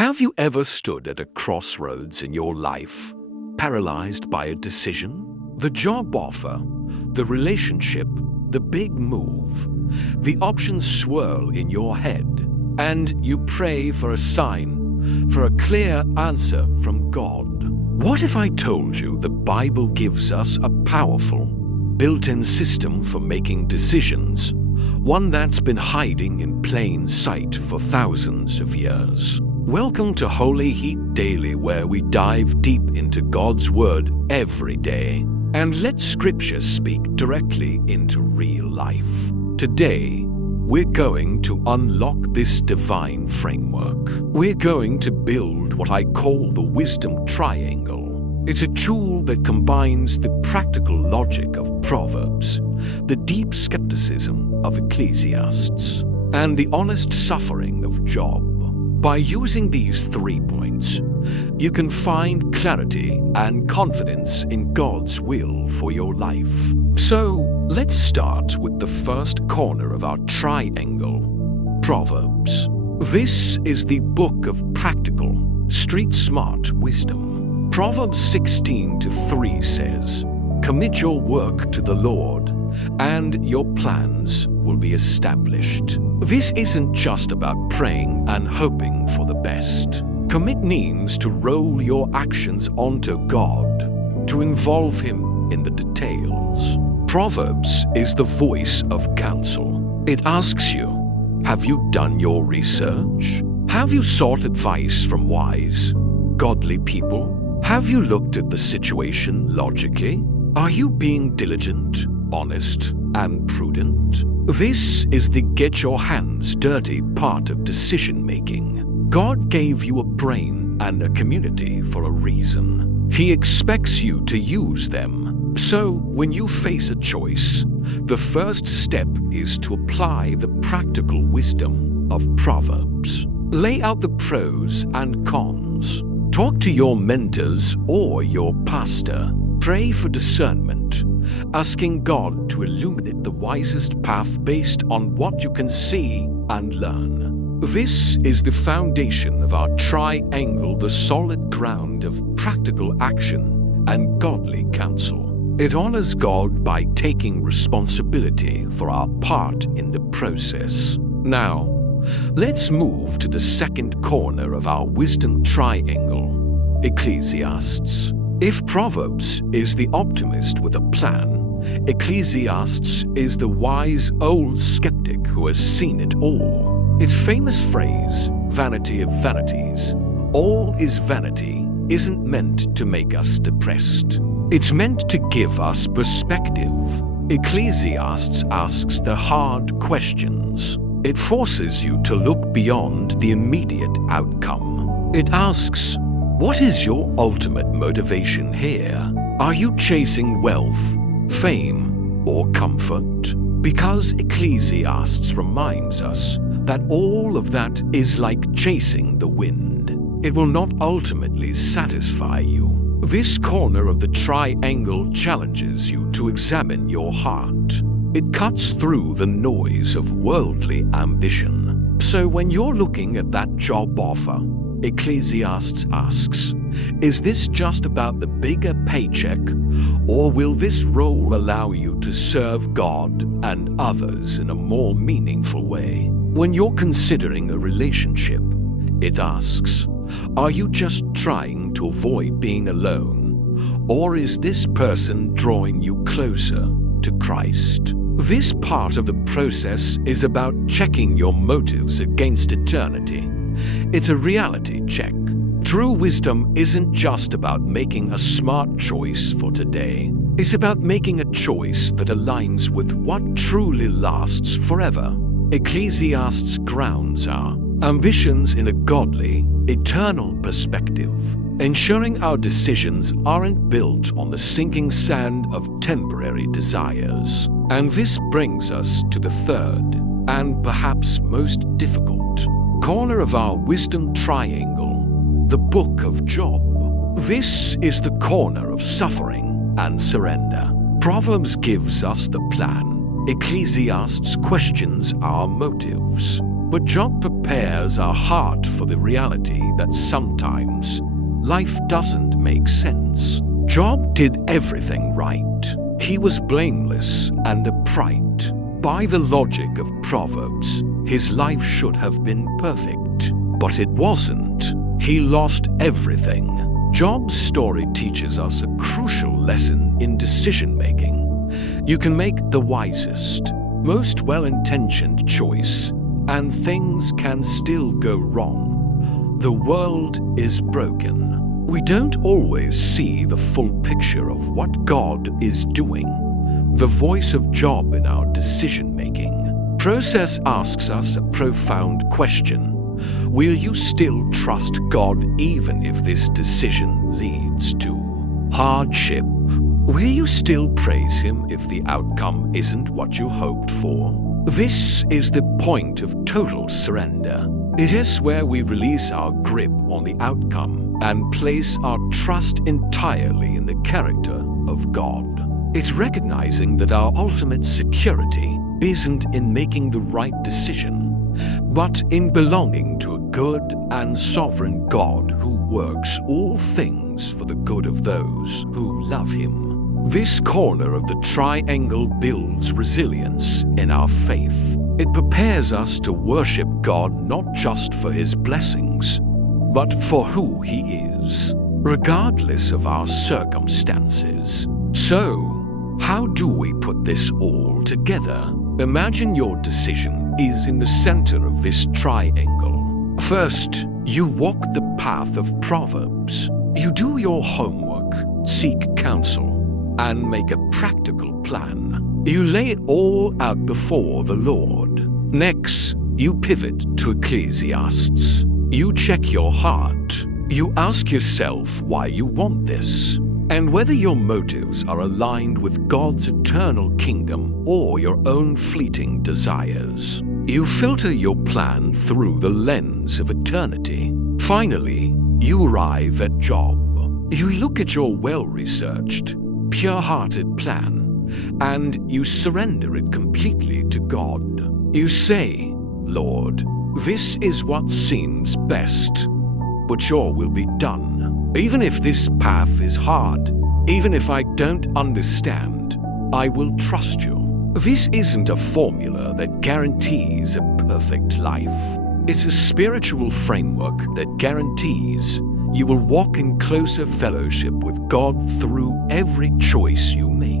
Have you ever stood at a crossroads in your life, paralyzed by a decision? The job offer, the relationship, the big move. The options swirl in your head, and you pray for a sign, for a clear answer from God. What if I told you the Bible gives us a powerful, built-in system for making decisions, one that's been hiding in plain sight for thousands of years? Welcome to Holy Heat Daily, where we dive deep into God's Word every day and let Scripture speak directly into real life. Today, we're going to unlock this divine framework. We're going to build what I call the wisdom triangle. It's a tool that combines the practical logic of Proverbs, the deep skepticism of Ecclesiastes, and the honest suffering of Job. By using these 3 points, you can find clarity and confidence in God's will for your life. So, let's start with the first corner of our triangle, Proverbs. This is the book of practical, street-smart wisdom. Proverbs 16:3 says, "Commit your work to the Lord, and your plans will be established." This isn't just about praying and hoping for the best. Commit means to roll your actions onto God, to involve Him in the details. Proverbs is the voice of counsel. It asks you, have you done your research? Have you sought advice from wise, godly people? Have you looked at the situation logically? Are you being diligent, honest, and prudent? This is the get your hands dirty part of decision-making. God gave you a brain and a community for a reason. He expects you to use them. So, when you face a choice, the first step is to apply the practical wisdom of Proverbs. Lay out the pros and cons. Talk to your mentors or your pastor. Pray for discernment, asking God to illuminate the wisest path based on what you can see and learn. This is the foundation of our triangle, the solid ground of practical action and godly counsel. It honors God by taking responsibility for our part in the process. Now, let's move to the second corner of our wisdom triangle, Ecclesiastes. If Proverbs is the optimist with a plan, Ecclesiastes is the wise old skeptic who has seen it all. Its famous phrase, "Vanity of vanities, all is vanity," isn't meant to make us depressed. It's meant to give us perspective. Ecclesiastes asks the hard questions. It forces you to look beyond the immediate outcome. It asks, what is your ultimate motivation here? Are you chasing wealth, fame, or comfort? Because Ecclesiastes reminds us that all of that is like chasing the wind. It will not ultimately satisfy you. This corner of the triangle challenges you to examine your heart. It cuts through the noise of worldly ambition. So when you're looking at that job offer, Ecclesiastes asks, is this just about the bigger paycheck, or will this role allow you to serve God and others in a more meaningful way? When you're considering a relationship, it asks, are you just trying to avoid being alone, or is this person drawing you closer to Christ? This part of the process is about checking your motives against eternity. It's a reality check. True wisdom isn't just about making a smart choice for today. It's about making a choice that aligns with what truly lasts forever. Ecclesiastes grounds our ambitions in a godly, eternal perspective, ensuring our decisions aren't built on the sinking sand of temporary desires. And this brings us to the third, and perhaps most difficult, corner of our wisdom triangle, the book of Job. This is the corner of suffering and surrender. Proverbs gives us the plan. Ecclesiastes questions our motives. But Job prepares our heart for the reality that sometimes life doesn't make sense. Job did everything right. He was blameless and upright. By the logic of Proverbs, his life should have been perfect. But it wasn't. He lost everything. Job's story teaches us a crucial lesson in decision-making. You can make the wisest, most well-intentioned choice, and things can still go wrong. The world is broken. We don't always see the full picture of what God is doing. The voice of Job in our decision-making process asks us a profound question. Will you still trust God even if this decision leads to hardship? Will you still praise Him if the outcome isn't what you hoped for? This is the point of total surrender. It is where we release our grip on the outcome and place our trust entirely in the character of God. It's recognizing that our ultimate security isn't in making the right decision, but in belonging to a good and sovereign God who works all things for the good of those who love Him. This corner of the triangle builds resilience in our faith. It prepares us to worship God not just for His blessings, but for who He is, regardless of our circumstances. So, how do we put this all together? Imagine your decision is in the center of this triangle. First, you walk the path of Proverbs. You do your homework, seek counsel, and make a practical plan. You lay it all out before the Lord. Next, you pivot to Ecclesiastes. You check your heart. You ask yourself why you want this, and whether your motives are aligned with God's eternal kingdom or your own fleeting desires. You filter your plan through the lens of eternity. Finally, you arrive at Job. You look at your well-researched, pure-hearted plan, and you surrender it completely to God. You say, Lord, this is what seems best, but your will be done. Even if this path is hard, even if I don't understand, I will trust you. This isn't a formula that guarantees a perfect life. It's a spiritual framework that guarantees you will walk in closer fellowship with God through every choice you make.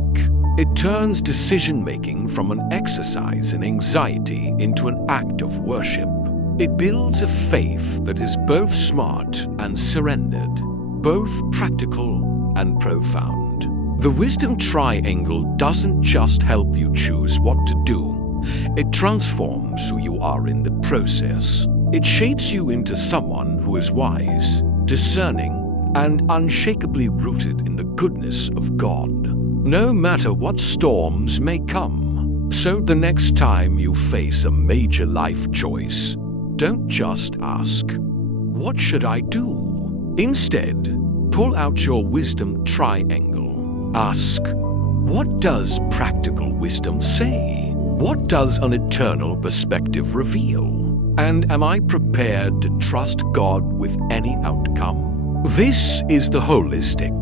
It turns decision-making from an exercise in anxiety into an act of worship. It builds a faith that is both smart and surrendered, both practical and profound. The wisdom triangle doesn't just help you choose what to do. It transforms who you are in the process. It shapes you into someone who is wise, discerning, and unshakably rooted in the goodness of God, no matter what storms may come. So the next time you face a major life choice, don't just ask, "What should I do?" Instead, pull out your wisdom triangle. Ask, what does practical wisdom say? What does an eternal perspective reveal? And am I prepared to trust God with any outcome? This is the holistic,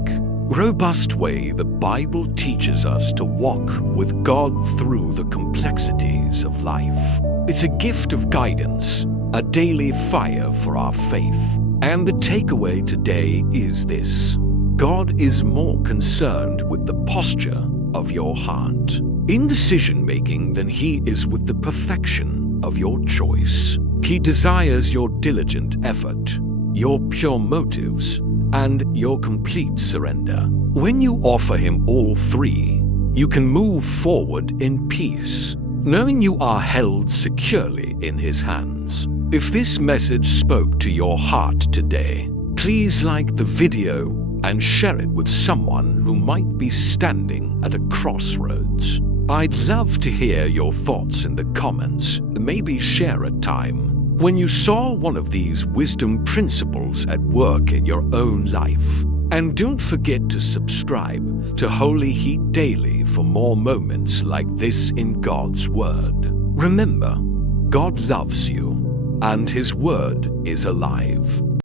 robust way the Bible teaches us to walk with God through the complexities of life. It's a gift of guidance, a daily fire for our faith. And the takeaway today is this: God is more concerned with the posture of your heart in decision-making than He is with the perfection of your choice. He desires your diligent effort, your pure motives, and your complete surrender. When you offer Him all three, you can move forward in peace, knowing you are held securely in His hands. If this message spoke to your heart today, please like the video and share it with someone who might be standing at a crossroads. I'd love to hear your thoughts in the comments. Maybe share a time when you saw one of these wisdom principles at work in your own life. And don't forget to subscribe to Holy Heat Daily for more moments like this in God's Word. Remember, God loves you, and His word is alive.